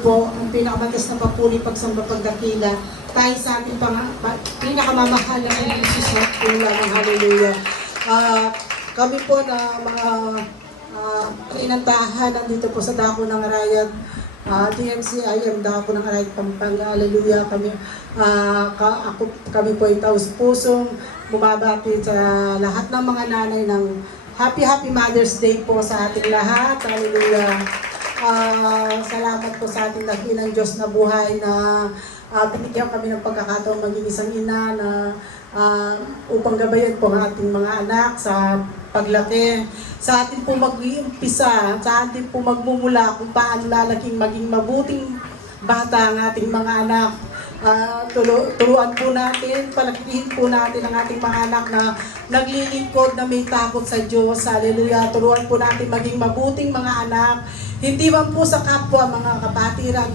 po ang pinakamatas na papuri pagsamba pagdakila tayo sa ating pinakamamahal na Jesus na tulang. Hallelujah. Kami po na mga inantahan nandito po sa Dako ng Arayat, DMC, I am Dako ng Arayat, Pampanga. Hallelujah. Kami po ay taos pusong bumabati sa lahat ng mga nanay ng Happy Mother's Day po sa ating lahat. Hallelujah. Salamat po sa ating dakilang Diyos na buhay na binigyan kami ng pagkakataon maging isang ina na upang gabayan po ang ating mga anak sa paglaki. Sa atin po mag-iumpisa, sa atin po magmumula kung paano lalaking maging mabuting bata ang ating mga anak. Turuan po natin, palakihin po natin ang ating mga anak na naglilingkod na may takot sa Diyos. Hallelujah. Turuan po natin maging mabuting mga anak. Hindi man po sa kapwa mga kapatiran,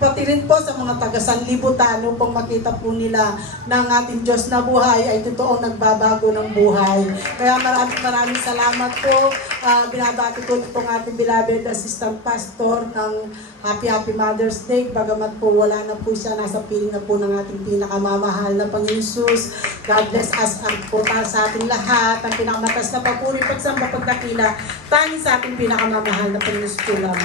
pati rin po sa mga taga-sanlibutan upang makita po nila na ang ating Diyos na buhay ay totoong nagbabago ng buhay. Kaya maraming salamat po. Binabati ko itong ating beloved assistant pastor ng Happy Mother's Day. Bagamat po wala na po siya, nasa piling na po ng ating pinakamamahal na Panginoon Jesus. God bless us ang po sa ating lahat. Ang pinakamatas na papuri, pagsamba, pagdakila, tanging sa ating pinakamamahal na Panginoon Jesus.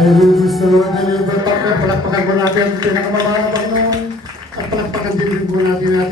Every gusto na deliver, palakpakan po natin ang pinakamamahal na Panginoon at palakpakan din po natin